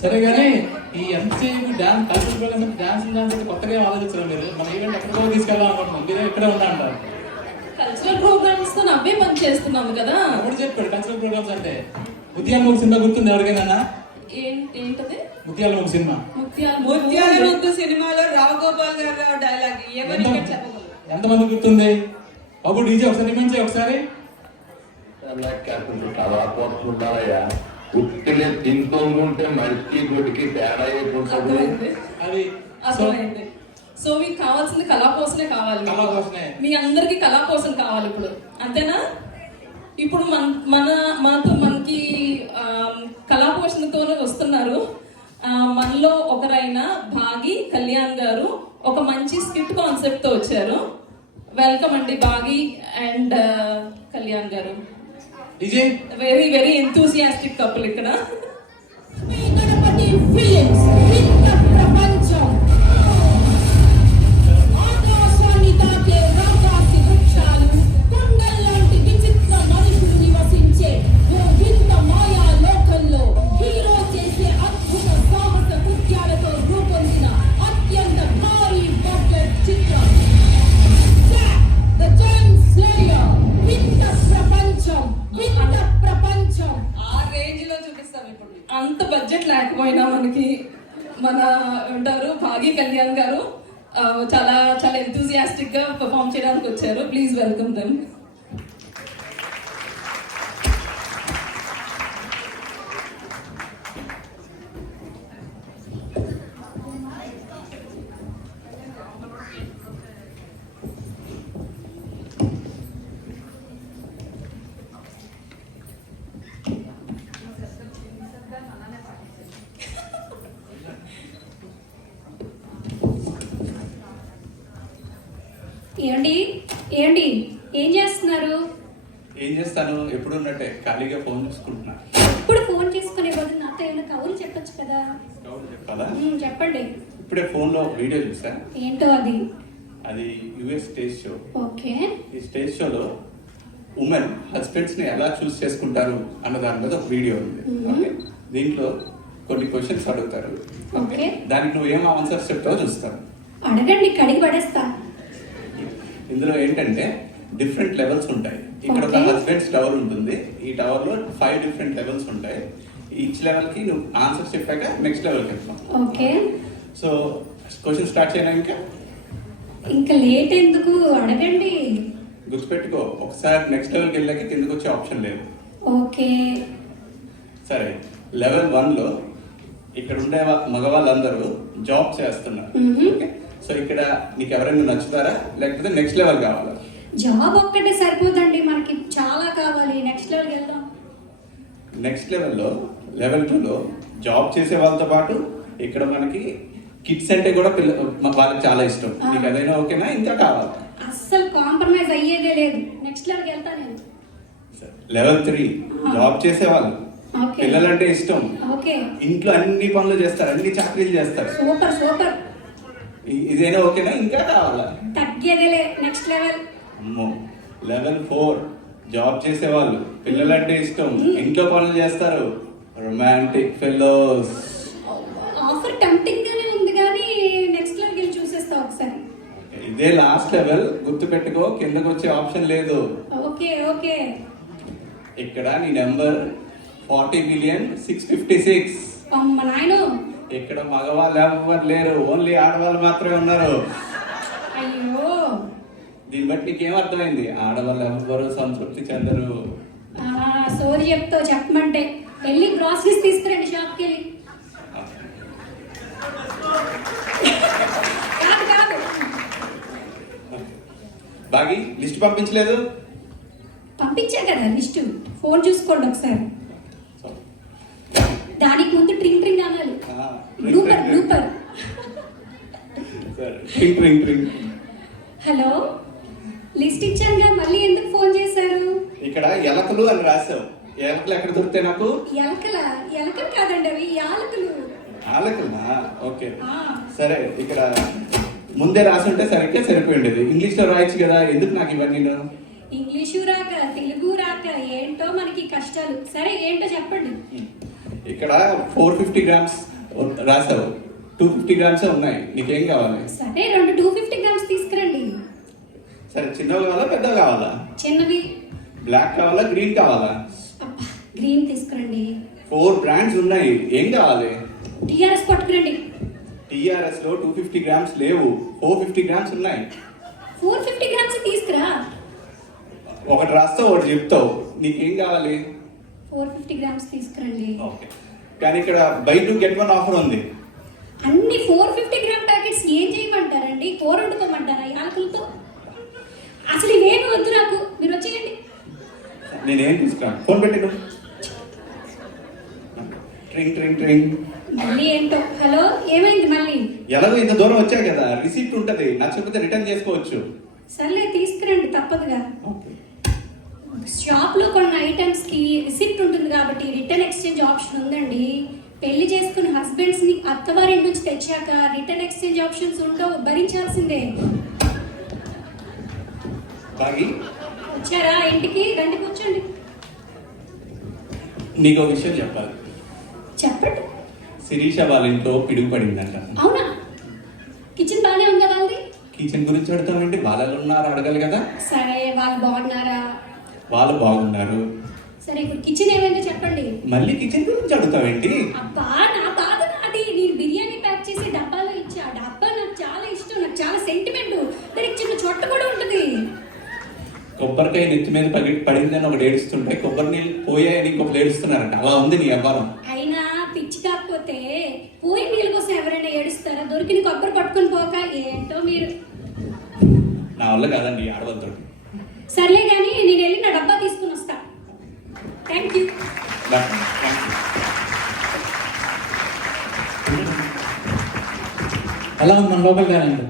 సరే కానీ ఈ ఎంతసేపు డాన్స్ కల్చర్ ప్రోగ్రామ్స్ డాన్స్ కొత్తగా ఆలోచించారు మీరు మన ఈవెంట్ ఎక్కడికో తీసుకెళ్ళాం అనుకుంటున్నాం, మీరు ఇక్కడ ఉన్నా అంటారు. కల్చరల్ ప్రోగ్రామ్స్ తో అవే పని చేస్తున్నాము కదా. అప్పుడు చెప్పాడు కల్చరల్ ప్రోగ్రామ్స్ అంటే. ముత్యాల ముగ్గు సినిమా గుర్తుంది ఎవరికైనా? ఏంటది? ముత్యాల ముగ్గు సినిమా. ముత్యాల ముగ్గు సినిమాలో రావుగోపాల్ గారు డైలాగ్ ఎంతమంది గుర్తుంది? బాబు డీజే ఒకసారి నిమించే ఒకసారి. పుట్టిన తింటూ ఉంటే మడికి గుడికి తేడా అది అర్థమైంది. సో మీకు కావాల్సింది కళాపోసనే కావాలి. మీ అందరికి కళాపోసన కావాలి ఇప్పుడు, అంతేనా? ఇప్పుడు మనకి కళాపోషణతోనే వస్తున్నారు. మనలో ఒకరైన భాగి కళ్యాణ్ గారు ఒక మంచి స్కిట్ కాన్సెప్ట్ తో వచ్చారు. వెల్కమ్ అండి భాగి అండ్ కళ్యాణ్ గారు. వెరీ వెరీ ఎంతూసియాస్టిక్ కపుల్ ఇక్కడ. అంత బడ్జెట్ లేకపోయినా మనకి మన ఉంటారు భాగి కళ్యాణ్ గారు చాలా చాలా ఎంతూసియాస్టిక్ గా పర్ఫామ్ చేయడానికి వచ్చారు. Please welcome them. ఏమండి ఏమండి ఏం చేస్తున్నారు? ఏం చేస్తాను, ఎప్పుడు ఉన్నట్టే ఖాళీగా ఫోన్ చూసుకుంటున్నా. ఇప్పుడు ఫోన్ చేసుకునే బదులు నాతో ఏమైనా కబుర్లు చెప్పొచ్చు కదా. చెప్పాలా? చెప్పండి. ఇప్పుడే ఫోన్ లో వీడియో చూసా. ఏంటో అది? అది యుఎస్ స్టేజ్ షో. ఓకే. ఈ స్టేజ్ షోలో ఉమెన్ హస్బెండ్స్ ని ఎలా చూస్ చేసుకుంటారు అన్న దాని మీద ఒక వీడియో ఉంది. ఓకే, దీంట్లో కొన్ని క్వశ్చన్స్ అడుగుతారు. ఓకే, దానికి నువ్వు ఏం ఆన్సర్స్ చెప్తావో చూస్తాను. అడగండి, కడిగి పడేస్తా. ఇందులో ఏంటంటే డిఫరెంట్ లెవెల్స్ ఉంటాయి. ఇక్కడ ఒక హస్బెండ్స్ టవర్ ఉంటుంది. ఈ టవర్ లో 5 డిఫరెంట్ లెవెల్స్ ఉంటాయి. ఈచ్ లెవెల్ కి నువ్వు ఆన్సర్స్ చెప్పాక నెక్స్ట్ లెవెల్ కి వెళ్తాం. ఓకే, సో క్వశ్చన్ స్టార్ట్ చేయనా? ఇంకా లేట్ ఎందుకు, అడగండి. గుర్తుపెట్టుకో, ఒకసారి నెక్స్ట్ లెవెల్కి వెళ్ళాక కిందకు వచ్చే ఆప్షన్ లేదు. ఓకే సరే, లెవెల్ 1 లో ఇక్కడ ఉండే మగవాళ్ళందరూ జాబ్ చేస్తున్నారు. సో ఇక్కడ నీకు ఎవరైనా నచ్చుతారా, లేకపోతే నెక్స్ట్ లెవెల్ కావాలా? జాబ్ ఒక్కటే సరిపోదండి, మనకి చాలా కావాలి. నెక్స్ట్ లెవెల్కి వెళ్దాం. నెక్స్ట్ లెవెల్లో లెవెల్ 2 లో జాబ్ చేసే వాళ్ళతో పాటు ఇక్కడ మనకి కిడ్స్ అంటే కూడా వాళ్ళకి చాలా ఇష్టం. నీకు అదైనా ఓకేనా, ఇంకా కావాలా? అస్సలు కాంప్రమైజ్ అయ్యేదే లేదు. నెక్స్ట్ లెవెల్కి వెళ్తా నేను. లెవెల్ 3 జాబ్ చేసే వాళ్ళు, పిల్లలంటే ఇష్టం, ఇంట్లో అన్ని పనులు చేస్తారు, అన్ని చాకరీలు చేస్తారు. Super super. ఇదేనా ఓకేనా, ఇంకా కావాలా? తగ్గేదేలే. Next level. అమ్మో, లెవెల్ 4 జాబ్ చేసే వాళ్ళు, పిల్లలంటే ఇష్టం, ఇంట్లో పనులు చేస్తారు, రొమాంటిక్ ఫెలోస్. ఆఫర్ టెంప్టింగ్ గానే ఉంది కానీ నెక్స్ట్ లెవెల్కి వెళ్ళి చూసేస్తా ఒకసారి. ఇదే లాస్ట్ లెవెల్, గుర్తు పెట్టుకో, కిందకు వచ్చే ఆప్షన్ లేదు. Okay okay. ఇక్కడ నీ నెంబర్ 40,656,000. అమ్మ నాయనో, ఇక్కడ మగవాళ్ళు ఎవరు లేరు, ఓన్లీ ఆడవాళ్ళు మాత్రమే ఉన్నారు. అయ్యో, దీన్ని బట్టి నీకేం అర్థమైంది? ఆడవాళ్ళు ఎవరు సంతృప్తి చెందరు. సోది చెప్తావు, చెప్పమంటే వెళ్ళి గ్రాసరీస్ తీసుకురండి షాప్కి వెళ్ళి. బాగి లిస్ట్ పంపించలేదు? పంపించా కదా లిస్టు, ఫోన్ చూసుకోండి ఒకసారి. దానికి ముందు ట్రింగ్ ట్రింగ్ అనాలి. Blooper blooper. హలో, లిస్ట్ ఇచ్చానుగా, మళ్ళీ ఎందుకు ఫోన్ చేశారు? ఇక్కడ ఎలకలు అని రాసావు. ఎలకలు ఎక్కడ దొరుకుతాయి నాకు? ఎలకలు కాదండి, అవి యాలకులు. యాలకులా? ఓకే సరే, ఇక్కడ ముందే రాసుంటే సరిగ్గా సరిపోయిండేది. ఇంగ్లీష్ లో రాయొచ్చు కదా, ఎందుకు నాకు ఇవన్నీ? ఇంగ్లీషు రాక, తెలుగు రాక, ఏంటో మనకి కష్టాలు. సరే ఏంటో చెప్పండి. ఇక్కడ 450 గ్రామ్స్ రాసావు, 250 గ్రామ్స్ ఉన్నాయి. నీకేం కావాలి? సరే 250 గ్రామ్స్ తీసుకురండి. సరే చిన్నవి కావాలా పెద్దవి కావాలా? చిన్నవి. బ్లాక్ కావాలా గ్రీన్ కావాలా? అబ్బా, గ్రీన్ తీసుకురండి. 4 బ్రాండ్స్ ఉన్నాయి. ఏం కావాలి? టీఆర్ఎస్ పట్టుకురండి. టీఆర్ఎస్ లో 250 గ్రామ్స్ లేవు, 450 గ్రామ్స్ ఉన్నాయి. 450 గ్రామ్స్ తీసుకురా. ఒకటి రాస్తావు ఒకటి చెప్తావు. నీకేం కావాలి? 450 గ్రామ్స్ తీసుకురండి. ఓకే, కానీ ఇక్కడ బై 2 get 1 ఆఫర్ ఉంది. అన్ని 450 గ్రామ్ ప్యాకెట్స్ ఏం చేయమంటారండి? కూర వండుకోమంటారా ఈ ఆకులతో? అసలు ఇవేమి వద్దు నాకు, మీరు వచ్చేయండి. నేనేం తీసుకురాను. ఫోన్ పెట్టు. ట్రింగ్ ట్రింగ్ ట్రింగ్. మళ్ళీ ఏంటో. హలో, ఏమైంది మళ్ళీ? ఎలాగో ఇంత దూరం వచ్చా కదా, రిసిప్ట్ ఉంటది, నచ్చకపోతే రిటర్న్ చేసుకోవచ్చు. సర్లే తీసుకురండి, తప్పదుగా. ఓకే. షాప్ లో కొన్న ఐటమ్స్ కి రిసిప్ట్ ఉంటుంది కాబట్టి రిటర్న్ ఎక్స్చేంజ్ ఆప్షన్ ఉందండి. పెళ్లి చేసుకున్న హస్బెండ్స్ ని అత్తవారి నుంచి తెచ్చాక రిటర్న్ ఎక్స్చేంజ్ ఆప్షన్స్ ఉండవు, భరించాల్సిందే. బాగి వచ్చారా ఇంటికి? రండి కూర్చోండి. నీకు ఒక విషయం చెప్పాలి. చెప్పండి. శిరీష వాళ్ళ ఇంట్లో పిడుగు పడిందంట. అవునా? కిచెన్ బానే ఉందా వాళ్ళది? కిచెన్ గురించి అడుగుతామంటే వాళ్ళు ఉన్నారు అడగాలి కదా. సరే, వాళ్ళు బాగున్నారా? వాళ్ళు బాగున్నారు. సరే, ఇప్పుడు కిచెన్ ఏమైందో చెప్పండి. మళ్ళీ కిచెన్ గురించి అడుగుతావేంటి? అబ్బా, నా బాధ నాది. నేను బిర్యానీ ప్యాక్ చేసి డబ్బాలో ఇచ్చా. ఆ డబ్బా నాకు చాలా ఇష్టం, నాకు చాలా సెంటిమెంట్. దానికి చిన్న చొట్ట కూడా ఉంటుంది. కొబ్బరికాయ నెత్తి మీద పడిందని ఒకటి ఏడుస్తుంటే కొబ్బరి నీళ్ళు పోయాయని ఇంకొకటి ఏడుస్తున్నారంట. అలా ఉంది నీ వ్యాపారం. అయినా పిచ్చి కాకపోతే పోయి నీళ్ళ కోసం ఎవరైనా ఏడుస్తారా? దొరికిన కొబ్బరి పట్టుకుని పోక ఏంటో మీరు. నా వల్ల కాదండి ఆడవాళ్ళతో. సర్లే కానీ నేను వెళ్ళి నా డబ్బా తీసుకుని వస్తా. Thank you. ఎలా ఉంది మన లోకల్ క్యాలెండర్?